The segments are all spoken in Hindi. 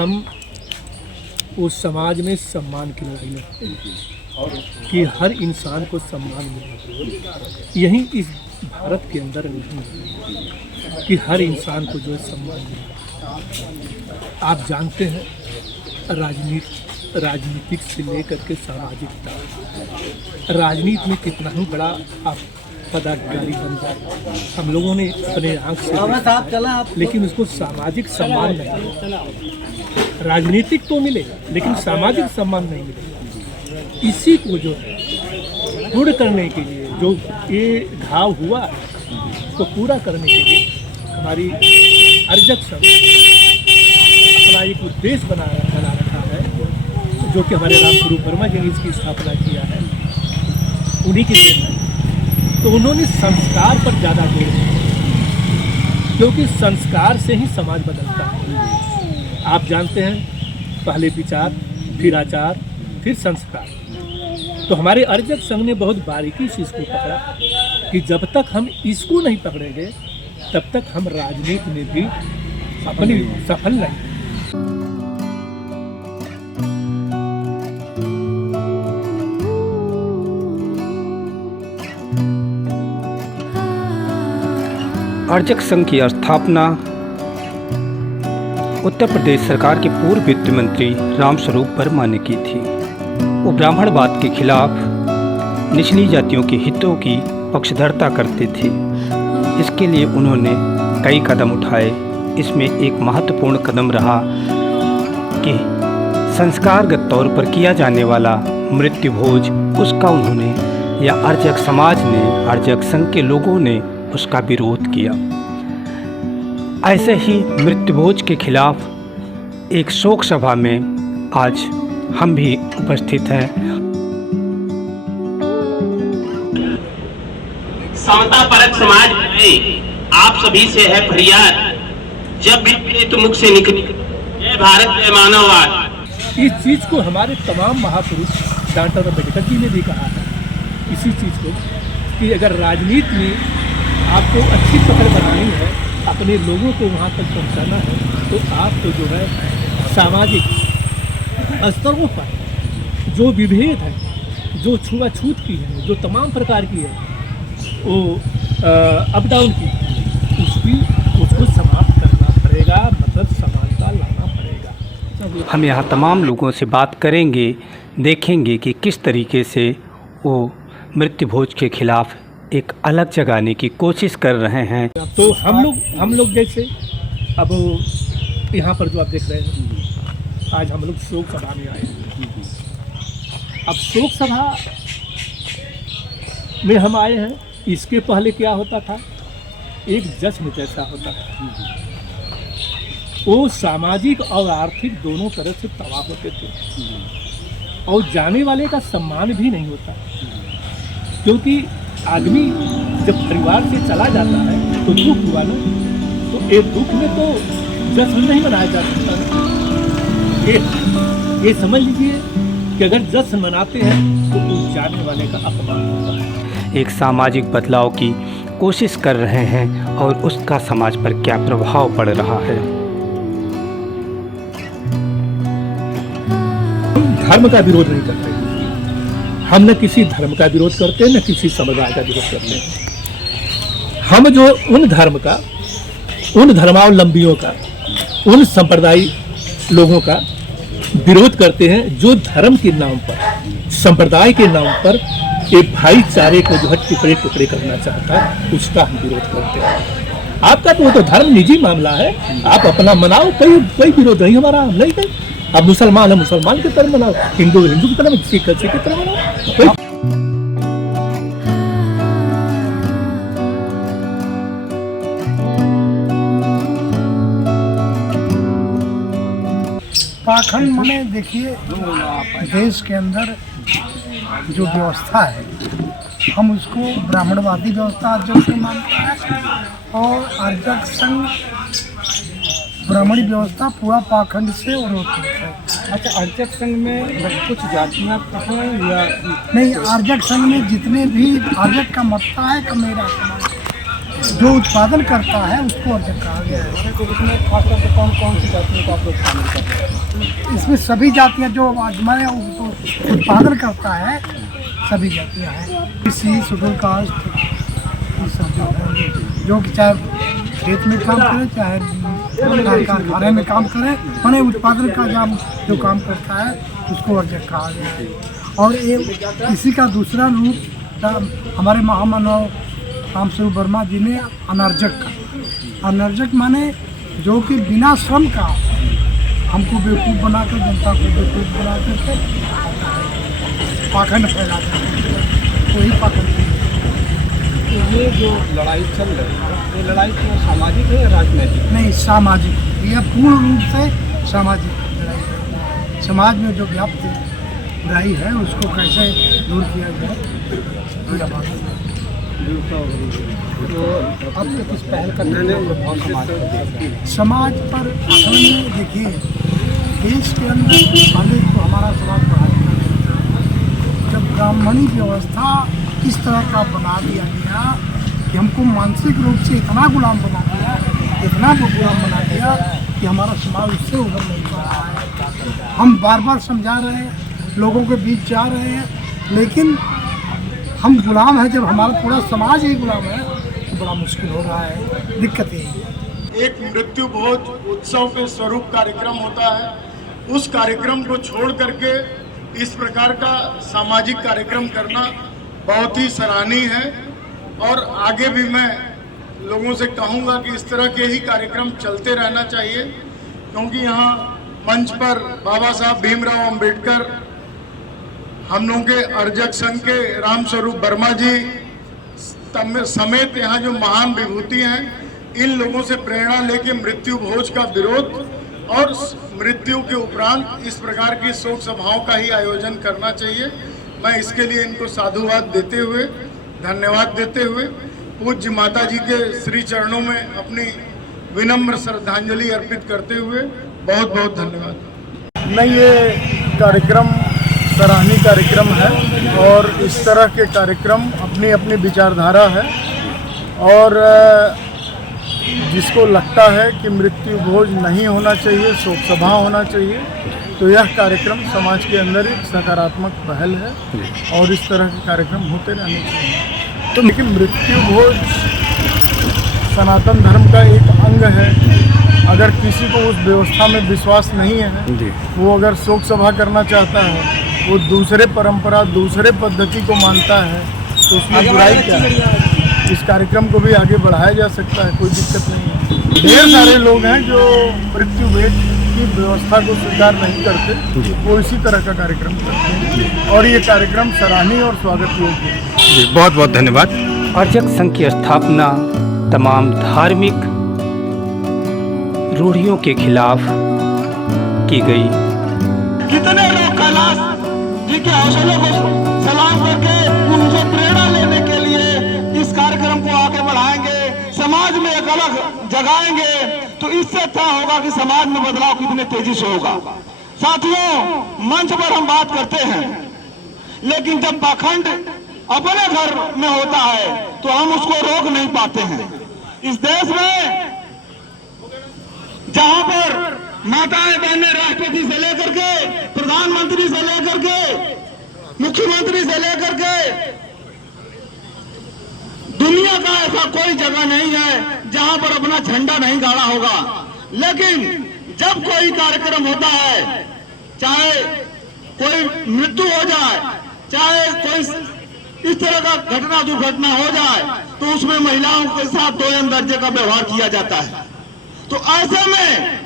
हम उस समाज में सम्मान की लड़ाई लड़ते हैं कि हर इंसान को सम्मान मिले। यही इस भारत के अंदर नहीं है कि हर इंसान को जो है सम्मान मिले। आप जानते हैं राजनीतिक से लेकर के सामाजिक तक राजनीति में कितना ही बड़ा आप पदाधिकारी बन जाए, हम लोगों ने अपने आंख से देखा, लेकिन उसको सामाजिक सम्मान नहीं। राजनीतिक तो मिले लेकिन सामाजिक सम्मान नहीं मिले। इसी को जो है पूर्ण करने के लिए, जो ये घाव हुआ तो पूरा करने के लिए हमारी अर्जक संघ अपना एक उद्देश्य बना रखा है, जो कि हमारे रामस्वरूप वर्मा जी ने इसकी स्थापना किया है, उन्हीं की देन है। तो उन्होंने संस्कार पर ज़्यादा जोर दिया, क्योंकि संस्कार से ही समाज बदलता है। आप जानते हैं पहले विचार, फिर आचार, फिर संस्कार। तो हमारे अर्जक संघ ने बहुत बारीकी से इसको पकड़ा कि जब तक हम इसको नहीं पकड़ेंगे तब तक हम राजनीति में भी अपनी सफल नहीं। अर्जक संघ की स्थापना उत्तर प्रदेश सरकार के पूर्व वित्त मंत्री रामस्वरूप वर्मा ने की थी। वो ब्राह्मणवाद के खिलाफ निचली जातियों के हितों की पक्षधरता करते थे। इसके लिए उन्होंने कई कदम उठाए। इसमें एक महत्वपूर्ण कदम रहा कि संस्कारगत तौर पर किया जाने वाला मृत्यु भोज, उसका उन्होंने या अर्जक समाज ने, अर्जक संघ के लोगों ने उसका विरोध किया। ऐसे ही मृत्युभोज के खिलाफ एक शोक सभा में आज हम भी उपस्थित हैं। समता परक समाज में आप सभी से है फरियाद, जब भी प्रेत मुख से निकले जय भारत जय मानववाद। इस चीज को हमारे तमाम महापुरुष डॉक्टर अम्बेडकर जी ने भी कहा है, इसी चीज को कि अगर राजनीति में आपको अच्छी पकड़ बनानी है, अपने लोगों को वहाँ तक पहुँचाना है, तो आपको जो है सामाजिक स्तरों पर जो विभेद है, जो छुआछूत की है, जो तमाम प्रकार की है, वो अप डाउन की, उसको समाप्त करना पड़ेगा, मतलब समानता लाना पड़ेगा। हम यहाँ तमाम लोगों से बात करेंगे, देखेंगे कि किस तरीके से वो मृत्युभोज के खिलाफ एक अलग जगाने की कोशिश कर रहे हैं। तो हम लोग जैसे अब यहाँ पर जो आप देख रहे हैं, आज हम लोग शोक सभा में आए हैं। अब शोक सभा में हम आए हैं, इसके पहले क्या होता था, एक जश्न जैसा होता था। वो सामाजिक और आर्थिक दोनों तरह से तबाह होते थे और जाने वाले का सम्मान भी नहीं होता, क्योंकि आदमी जब परिवार से चला जाता है तो दुख हुआ ना, तो एक दुख में तो जश्न नहीं मनाया जा सकता ना। ये समझ लीजिए कि अगर जश्न मनाते हैं तो उस जाने वाले का अपमान होता है। एक सामाजिक बदलाव की कोशिश कर रहे हैं और उसका समाज पर क्या प्रभाव पड़ रहा है। हम धर्म का विरोध नहीं करते, हम न किसी धर्म का विरोध करते हैं, न किसी समुदाय का विरोध करते हैं। हम जो उन धर्म का, उन धर्मावलंबियों का, उन संप्रदायी लोगों का विरोध करते हैं जो धर्म के नाम पर, संप्रदाय के नाम पर एक भाईचारे को जो है टुकड़े टुकड़े करना चाहता है, उसका हम विरोध करते हैं। आपका तो वो तो धर्म निजी मामला है, आप अपना मनाओ, कोई विरोध नहीं हमारा नहीं है। अब मुसलमान है मुसलमान की तरह मनाओ, हिंदू हिंदू की तरह, सिख की तरह मनाओ। पाखंड माने देखिए, देश के अंदर जो व्यवस्था है हम उसको ब्राह्मणवादी व्यवस्था अर्जक संघ मानते हैं, और अर्जक संघ ब्राह्मणी व्यवस्था पूरा पाखंड से विरोध है। अच्छा, अर्जक संघ में कुछ जातियाँ हैं या नहीं? अर्जक संघ में जितने भी अर्जक का मत है कि मेरा समाज, जो उत्पादन करता है उसको अर्जक कहा गया है। तो इसमें खासतौर से कौन कौन सी जातियों को आप लोग शामिल करते हैं? इसमें सभी जातियाँ जो आजमाए उत्पादन करता है सभी जातियाँ हैं। किसी शेड्यूल कास्ट ये सब जो है जो कि चाहे खेत में काम करे चाहे कारखाने में काम करे, माने उत्पादन का जो काम करता है उसको अर्जक कहा गया है। और ये इसी का दूसरा रूप हमारे महामानव रामस्वरूप वर्मा जी ने अनर्जक का। अनर्जक माने जो कि बिना श्रम का हमको बेवकूफ़ बनाकर, जनता को बेवकूफ़ बना करके पाखंड फैलाते हैं, वही पाखंड। ये जो लड़ाई चल रही है ये लड़ाई तो सामाजिक है या राजनीतिक? नहीं, सामाजिक, यह पूर्ण रूप से सामाजिक लड़ाई है। समाज में जो व्याप्त बुराई है उसको कैसे दूर किया जाए, यह बात है। तो अब तक किस पहल करने में प्रभाव समाज पर असल में देखिए, देश के अंदर पहले तो हमारा समाज पढ़ा लिखा नहीं था। जब ब्राह्मणी व्यवस्था इस तरह का बना दिया गया कि हमको मानसिक रूप से इतना गुलाम बना दिया, इतना गुलाम बना दिया कि हमारा समाज उससे उभर नहीं पा रहा है। हम बार बार समझा रहे हैं, लोगों के बीच जा रहे हैं, लेकिन हम गुलाम हैं। जब हमारा पूरा समाज ही गुलाम है तो बड़ा मुश्किल हो रहा है, दिक्कत यही है। एक मृत्यु भोज उत्सव के स्वरूप कार्यक्रम होता है, उस कार्यक्रम को छोड़ करके इस प्रकार का सामाजिक कार्यक्रम करना बहुत ही सराहनीय है। और आगे भी मैं लोगों से कहूँगा कि इस तरह के ही कार्यक्रम चलते रहना चाहिए, क्योंकि यहाँ मंच पर बाबा साहब भीमराव अंबेडकर, हम लोगों के अर्जक संघ के रामस्वरूप वर्मा जी समेत यहाँ जो महान विभूति हैं, इन लोगों से प्रेरणा लेके मृत्यु भोज का विरोध और मृत्यु के उपरांत इस प्रकार की शोक सभाओं का ही आयोजन करना चाहिए। मैं इसके लिए इनको साधुवाद देते हुए, धन्यवाद देते हुए, पूज्य माता जी के श्री चरणों में अपनी विनम्र श्रद्धांजलि अर्पित करते हुए बहुत बहुत धन्यवाद। नहीं, ये कार्यक्रम सराहनीय कार्यक्रम है और इस तरह के कार्यक्रम अपनी अपनी विचारधारा है। और जिसको लगता है कि मृत्यु भोज नहीं होना चाहिए, शोक सभा होना चाहिए, तो यह कार्यक्रम समाज के अंदर एक सकारात्मक पहल है और इस तरह के कार्यक्रम होते रहने चाहिए। तो लेकिन मृत्यु भोज सनातन धर्म का एक अंग है। अगर किसी को उस व्यवस्था में विश्वास नहीं है, वो अगर शोक सभा करना चाहता है, वो दूसरे परंपरा, दूसरे पद्धति को मानता है, तो उसमें बुराई क्या है? इस कार्यक्रम को भी आगे बढ़ाया जा सकता है, कोई दिक्कत नहीं है। ढेर सारे लोग हैं जो मृत्यु भेद की व्यवस्था को स्वीकार नहीं करते, वो इसी तरह का कार्यक्रम करते हैं और ये कार्यक्रम सराहनीय और स्वागत योग्य है। जी, बहुत बहुत धन्यवाद। अर्जक संघ की स्थापना तमाम धार्मिक रूढ़ियों के खिलाफ की गई। कितने लोग कैलाश जी के हौसलों को सलाम करके उनसे प्रेरणा लेने के लिए इस कार्यक्रम को आगे बढ़ाएंगे, समाज में एक अलग जगाएंगे, तो इससे अच्छा होगा कि समाज में बदलाव कितने तेजी से होगा। साथियों, मंच पर हम बात करते हैं, लेकिन जब पाखंड अपने घर में होता है तो हम उसको रोक नहीं पाते हैं। इस देश में जहां पर माताएं बहनें राष्ट्रपति से लेकर के, प्रधानमंत्री से लेकर के, मुख्यमंत्री से लेकर के, दुनिया का ऐसा कोई जगह नहीं है जहां पर अपना झंडा नहीं गाड़ा होगा। लेकिन जब कोई कार्यक्रम होता है, चाहे कोई मृत्यु हो जाए, चाहे कोई इस तरह का घटना दुर्घटना हो जाए, तो उसमें महिलाओं के साथ दोयम दर्जे का व्यवहार किया जाता है। तो ऐसे में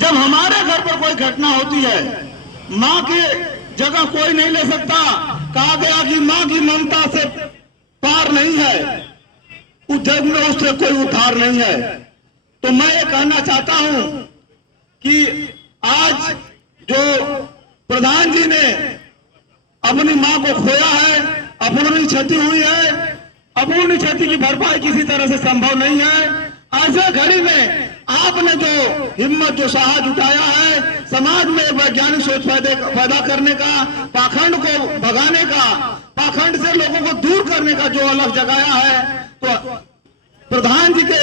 जब हमारे घर पर कोई घटना होती है, मां की जगह कोई नहीं ले सकता। कहा गया कि मां की ममता से पार नहीं है, उस जग में उससे कोई उद्धार नहीं है। तो मैं ये कहना चाहता हूं कि आज जो प्रधान जी ने अपनी मां को खोया है, अपूर्णी क्षति हुई है, अपूर्णी क्षति की भरपाई किसी तरह से संभव नहीं है। ऐसे घड़ी में आपने जो हिम्मत, जो साहस उठाया है, समाज में वैज्ञानिक सोच पैदा करने का, पाखंड को भगाने का, पाखंड से लोगों को दूर करने का जो अलग जगाया है, तो प्रधान जी के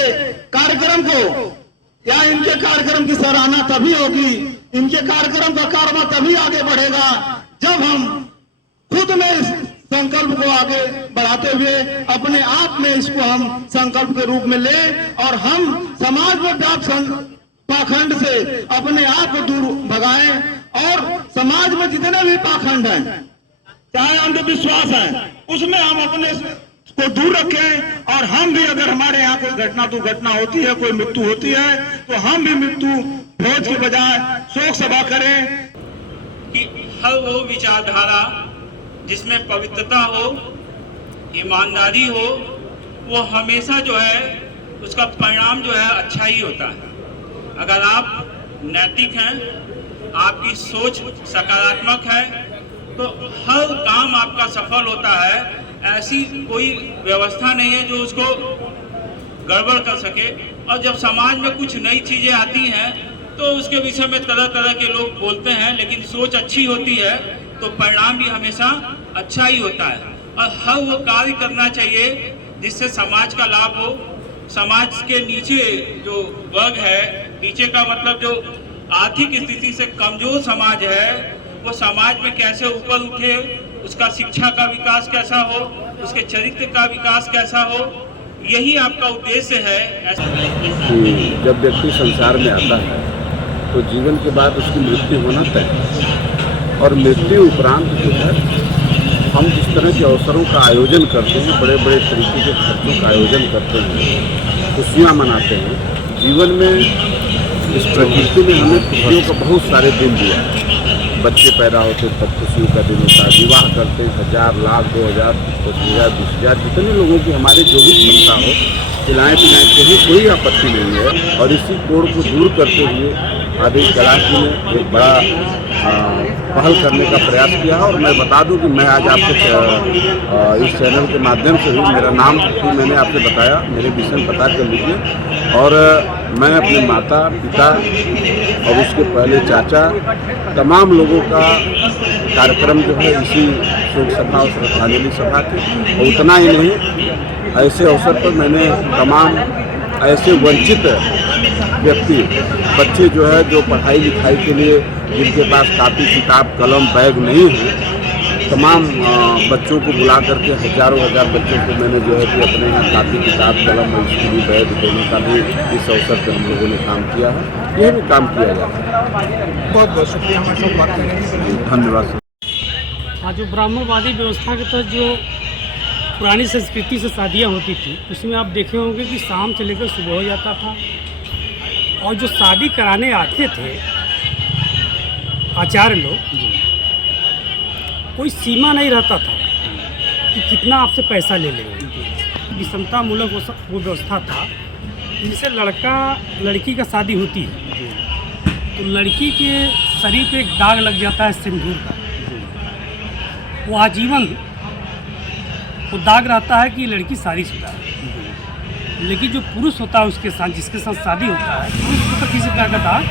कार्यक्रम को या इनके कार्यक्रम की सराहना तभी होगी, इनके कार्यक्रम का कारवा तभी आगे बढ़ेगा जब हम खुद में इस संकल्प को आगे बढ़ाते हुए अपने आप में इसको हम संकल्प के रूप में ले और हम समाज में व्याप्त पाखंड से अपने आप को दूर भगाएं और समाज में जितने भी पाखंड हैं, चाहे अंधविश्वास है, उसमें हम अपने को दूर रखें और हम भी अगर हमारे यहाँ कोई घटना दुर्घटना होती है, कोई मृत्यु होती है, तो हम भी मृत्यु भोज के बजाय शोक सभा करें कि हर वो विचारधारा जिसमें पवित्रता हो, ईमानदारी हो, वो हमेशा जो है उसका परिणाम जो है अच्छा ही होता है। अगर आप नैतिक हैं, आपकी सोच सकारात्मक है, तो हर काम आपका सफल होता है। ऐसी कोई व्यवस्था नहीं है जो उसको गड़बड़ कर सके। और जब समाज में कुछ नई चीजें आती हैं तो उसके विषय में तरह तरह के लोग बोलते हैं, लेकिन सोच अच्छी होती है तो परिणाम भी हमेशा अच्छा ही होता है। और हर वो कार्य करना चाहिए जिससे समाज का लाभ हो। समाज के नीचे जो वर्ग है, नीचे का मतलब जो आर्थिक स्थिति से कमजोर समाज है, वो समाज में कैसे ऊपर उठे, उसका शिक्षा का विकास कैसा हो, उसके चरित्र का विकास कैसा हो, यही आपका उद्देश्य है। जब व्यक्ति संसार में आता है तो जीवन के बाद उसकी मृत्यु होना तय है और मृत्यु उपरांत जो है हम जिस तरह के अवसरों का आयोजन करते हैं, बड़े बड़े तरीके के खर्चों का आयोजन करते हैं, खुशियाँ मनाते हैं। जीवन में इस प्रकृति ने हमें खुशियों का बहुत सारे दिन दिया। बच्चे पैदा होते तब खुशियों का दिन होता है, विवाह करते 1000, लाख, 2000, 50,000, 20,000, जितने लोगों की हमारी जो भी क्षमता हो, खिलाएँ पिलाएँ कहीं कोई आपत्ति नहीं है। और इसी कोड़ को दूर करते हुए आदित्य कैलाश जी ने एक बड़ा पहल करने का प्रयास किया है। और मैं बता दूं कि मैं आज आपको इस चैनल के माध्यम से भी, मेरा नाम भी मैंने आपसे बताया, मेरे विषय में पता कर लीजिए। और मैं अपने माता पिता और उसके पहले चाचा, तमाम लोगों का कार्यक्रम जो है इसी शोक सभा और श्रद्धांजलि सभा की। और उतना ही नहीं, ऐसे अवसर पर मैंने तमाम ऐसे वंचित व्यक्ति, बच्चे जो है जो पढ़ाई लिखाई के लिए जिनके पास कापी किताब कलम बैग नहीं है, तमाम बच्चों को बुला करके हजारों हजार बच्चों को मैंने जो है कि अपने यहाँ कापी किताब कलम और स्कूली बैग देने का भी इस अवसर पर हम लोगों ने काम किया है। यह भी काम किया जाता है। बहुत बहुत शुक्रिया हमारे साथ बात करने के लिए। धन्यवाद। हाँ, जो ब्राह्मणवादी व्यवस्था के तहत जो पुरानी संस्कृति से शादियाँ होती थी, उसमें आप देखे होंगे कि शाम से लेकर सुबह हो जाता था। और जो शादी कराने आते थे आचार्य लोग, कोई सीमा नहीं रहता था कि कितना आपसे पैसा ले लेंगे। विषमता मूलक वो व्यवस्था था जिनसे लड़का लड़की का शादी होती है तो लड़की के शरीर पे एक दाग लग जाता है सिंदूर का। वो आजीवन वो दाग रहता है कि लड़की शादीशुदा है। लेकिन जो पुरुष होता है उसके साथ, जिसके साथ शादी होता है, उसको तो किसी प्रकार का दाग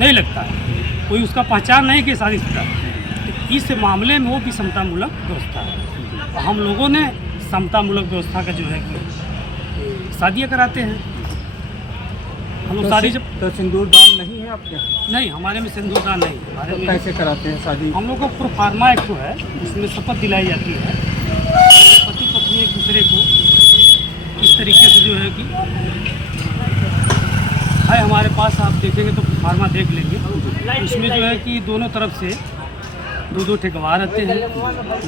नहीं लगता है, कोई उसका पहचान नहीं कि शादीशुदा है। तो इस मामले में वो भी समतामूलक व्यवस्था है। तो हम लोगों ने समतामूलक व्यवस्था का जो है कि शादियाँ कराते हैं। हम लोग शादी जब तो सिंदूर दान नहीं है आपके यहाँ? नहीं, हमारे में सिंदूर दान नहीं है। हमारे में कैसे कराते हैं शादी? हम लोग को प्रोफार्मा एक तो है, जिसमें शपथ दिलाई जाती है पति पत्नी एक दूसरे को इस तरीके से जो है कि है हमारे पास। आप देखेंगे तो प्रोफार्मा देख लेंगे, उसमें जो है कि दोनों तरफ से दो ठेकेदार रहते हैं।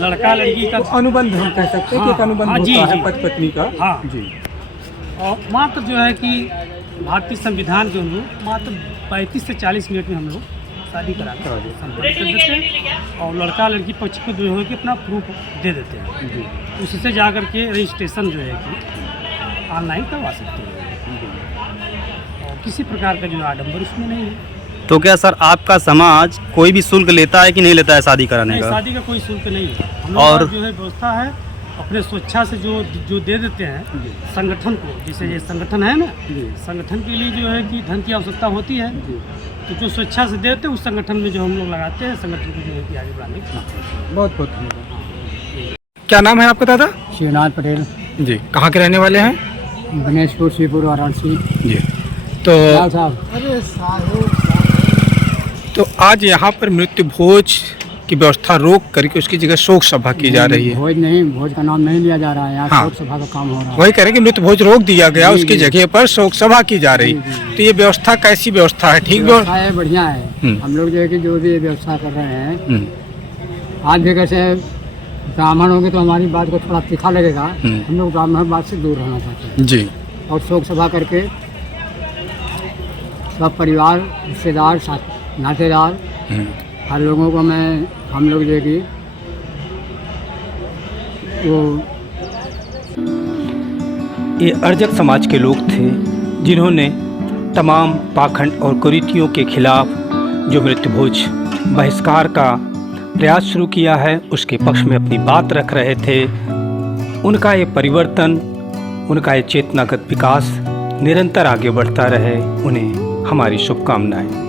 लड़का लड़की का अनुबंध हम कह सकते हैं कि एक अनुबंध होता है पति पत्नी का। हाँ जी। और मात्र जो है कि भारतीय संविधान के अनुरूप मात्र 35 से 40 मिनट में हम लोग शादी करा कर देते हैं। और लड़का लड़की पक्ष को जो है कि अपना प्रूफ दे देते हैं, उससे जा कर के रजिस्ट्रेशन जो है कि ऑनलाइन करवा सकते हैं। और किसी प्रकार का जो आडम्बर उसमें नहीं है। तो क्या सर आपका समाज कोई भी शुल्क लेता है कि नहीं लेता है शादी कराने का? शादी का कोई शुल्क नहीं है। हम लोग जो है व्यवस्था है अपने स्वेच्छा से जो दे देते हैं संगठन को। जैसे ये संगठन है ना, संगठन के लिए जो है कि धन की आवश्यकता होती है, तो जो स्वेच्छा से देते हैं उस संगठन में जो हम लोग लगाते हैं, संगठन को जो है कि आगे बढ़ाने की। बहुत बहुत धन्यवाद। क्या नाम है आपका दादा? शिवनाथ पटेल। जी, कहाँ के रहने वाले हैं? गणेशपुर, श्रीपुर, वाराणसी। जी। तो साहब तो आज यहाँ पर मृत्यु भोज की व्यवस्था रोक करके उसकी जगह शोक सभा की जा रही है। भोज नहीं, भोज का नाम नहीं लिया जा रहा है, यहाँ हाँ। शोक सभा का काम हो रहा है। वही कह रहे हैं कि मृत्यु भोज रोक दिया गया, उसकी जगह पर शोक सभा की जा रही। तो ये व्यवस्था कैसी व्यवस्था है? ठीक व्यवस्था है, बढ़िया है। हम लोग जो है कि जो भी व्यवस्था कर रहे हैं, आज भी कैसे ब्राह्मण होंगे तो हमारी बात को थोड़ा तीखा लगेगा, हम लोग ब्राह्मण बात से दूर रहना चाहते हैं जी। और शोक सभा करके सब परिवार, रिश्तेदार, नातेदार, हर लोगों को हम लोग जो कि वो ये अर्जक समाज के लोग थे जिन्होंने तमाम पाखंड और कुरीतियों के खिलाफ जो मृत्यु भोज बहिष्कार का प्रयास शुरू किया है, उसके पक्ष में अपनी बात रख रहे थे। उनका ये परिवर्तन, उनका ये चेतनागत विकास निरंतर आगे बढ़ता रहे, उन्हें हमारी शुभकामनाएं।